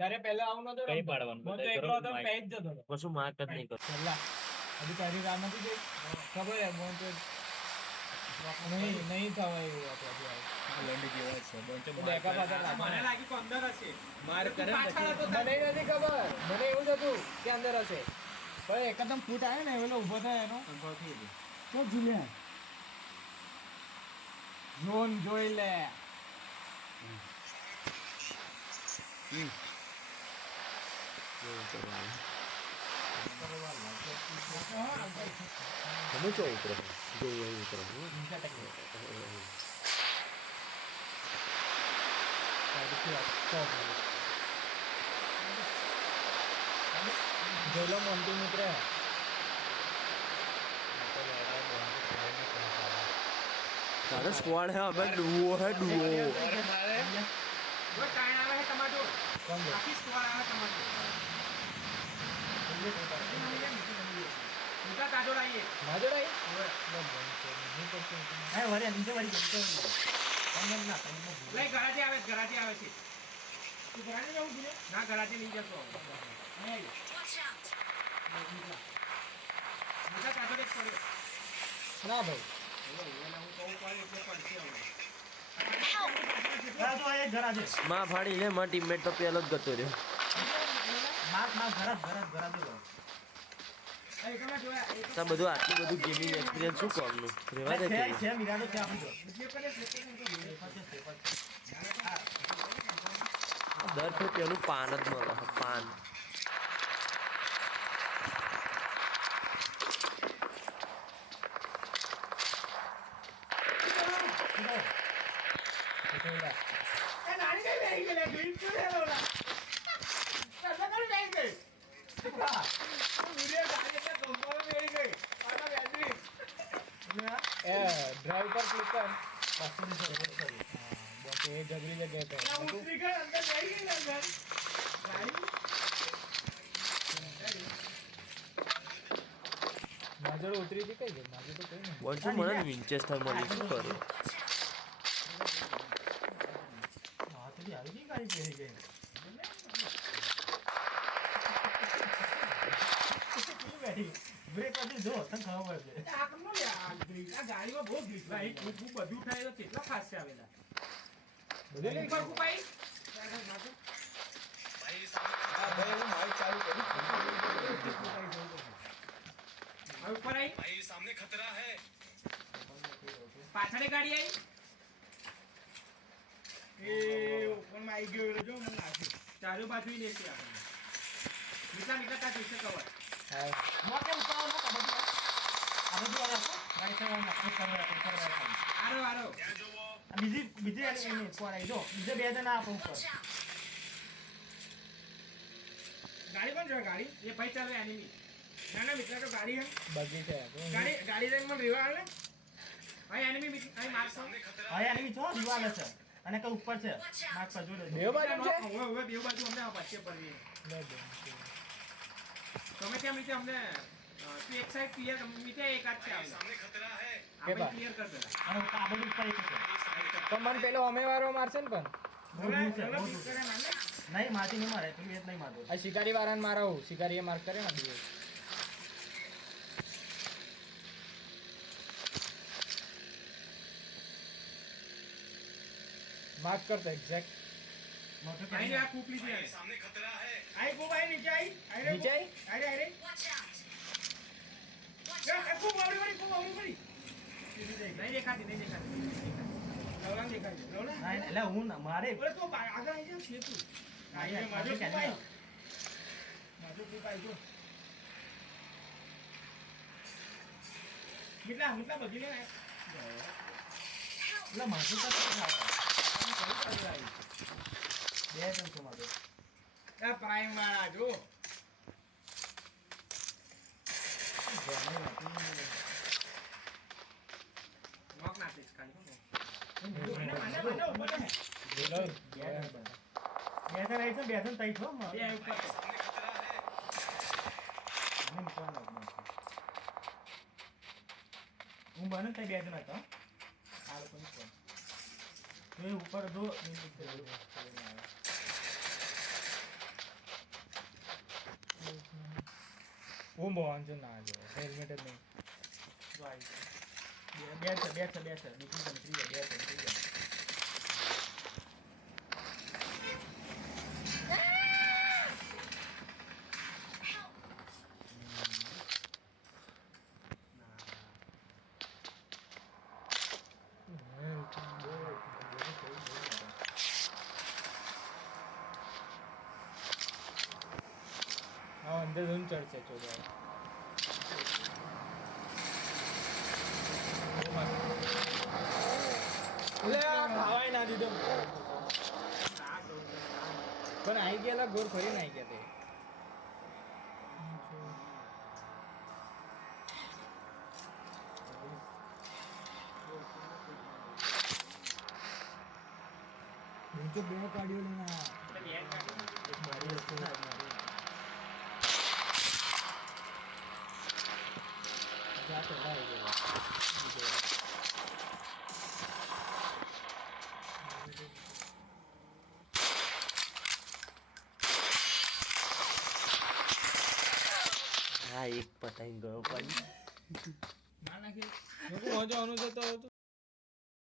ત્યારે પહેલા આવું નતો કઈ પાડવાનું હું તો એકલો હતો પેજ જતો હતો કશું માર્ક જ નહીં કરતો પહેલા હજી તારી રાહ નથી જોઈ ખબર હે હું તો નહીં થવા એવું હતું લંડી જેવા છે બોંચો બેકા પાછળ મને લાગી કે અંદર હશે માર કરે મને નથી ખબર મને એવું જ હતું કે અંદર હશે પણ એકદમ ફૂટ આવ્યો ને એનો ઊભો થાય એનો ઊભો થઈ ગયો તો જુલિયા ઝોન જોઈ લે તમે ચો ઉતરો જો ઉતરો જોલો મોન્ટી મિત્ર તારે સ્ક્વોડ હે હવે ડુઓ હે ડુઓ वो टाइम आवे है टमाटो कौन है बाकी स्क्वाड आवे टमाटो उनका काजोड़ा ये काजोड़ा ये है वरे नीचे वरी करते हैं कौन ना नहीं गराजे आवे છે તું ગરાजे જાવ છું ના ગરાजे નહીં જતો નહીં વોચ આઉટ ઉનકા કાજોડે પડ્યો ના ભાઈ માં ફાડી લે માં ટીમમેટ તો પેલો જ ગતો રહ્યો તા બધું આટલું બધું ગેમિંગ એક્સપિરિયન્સ શું કામનું રેવા દે દર ફેર પેલું પાન જ મળે પાન ड्राइव पर क्लिक कर बस ये जबरी जगह पे माजर उतरी थी कई माजर तो कई नहीं બોલ મને વિન્ચેસ્ટર મળી શું કરું हां तो यार की गाड़ी पे गई બ્રેક વાળી જો તને ખબર છે આ કમનો લે આ ગાડીમાં બહુ ગ્રીસ ભાઈ ખૂબ બધું થાય તો કેટલા ખાસ છે આવેલા બધે લઈ પર ભાઈ ભાઈ સામે હું માઈક ચાલુ કરી હવે ઉપર આવી ભાઈ સામે ખતરા હે પાછળે ગાડી આવી એ ઉપર માં આવી ગયો જો મને લાગે ચારે બાજુ લેશે આપણે નીચા નીકળતા જઈશે કવર હા મોકે ઉતાવો ના કબડ્ડી આ બધું આવે છે રાઈટ સાઈડ માં ઉપર આરો આરો ત્યાં જોવો બીજી એની પર આવી જો બીજે બે જણા આપ ઉપર ગાડી કોણ છે ગાડી એ ભાઈ ચાલે એનિમી ના ના મિત્ર તો ગાડી હે બગી છે ગાડી લઈને મને રિવા આલે ભાઈ એનિમી ભાઈ મારસો ભાઈ એનિમી છો રિવા આલે છે અને કઈ ઉપર છે માર્ક પર જોડે બે બાજુ છે હવે બે બાજુ અમને પાછે પડવી તમે કેમ રીતે અમને એક સાઈડ ક્લિયર મીટે એક આજ છે સામે ખતરા હે આપણે ક્લિયર કર દે અને આ બધું ઉપર એક છે તો મન પેલો અમે વાળો મારશે ને પણ નહીં મારતી નહીં મારે તું એ જ નહીં મારતો આ શિકારી વાળાને મારો શિકારીએ માર્ક કરે ને બે मार्क करता एग्जैक्ट आई ने आप कूप लीजिए सामने खतरा है आई को भाई नीचे आई नीचे आई अरे वॉच आउट को बावड़ी बड़ी नहीं देखाती लवलांग देखाती लवलांग नहीं એટલે હું મારે ઓલે તો આગળ આવી જાવ છે તું આઈ માજો કે ભાઈ માજો કે ભાઈ જો મિટલા બગી લે એટલે માજો તો બે જણ છો મારો આ પ્રાઇમ વાળા જો નોક નાખે ખાલી મને ઉપર હે બે જણ આઈ તો બે જણ તઈ છો બે ઉપર સામે ખતરા હે મને કોણ હું બને તઈ બે જણ હતા આ લોકો ની કોણ ये ऊपर दो હું ભવાન છું ના જો હેલ્મેટ જ નહીં જો આવી ગયું. બે છે બીજી કંટ્રી બે કંટ્રી હા અંદર જઈને ચડશે ચોદાય ખાવાય ના દીધો પણ આવી ગયેલા ગોર ફરીને આવી ગયા તે બીજો બે કાઢ્યો ને જાતો લાવી ગયો હા એક પતાઈ ગયો પણ ના નાખી લોકો મજા અનુભવ તો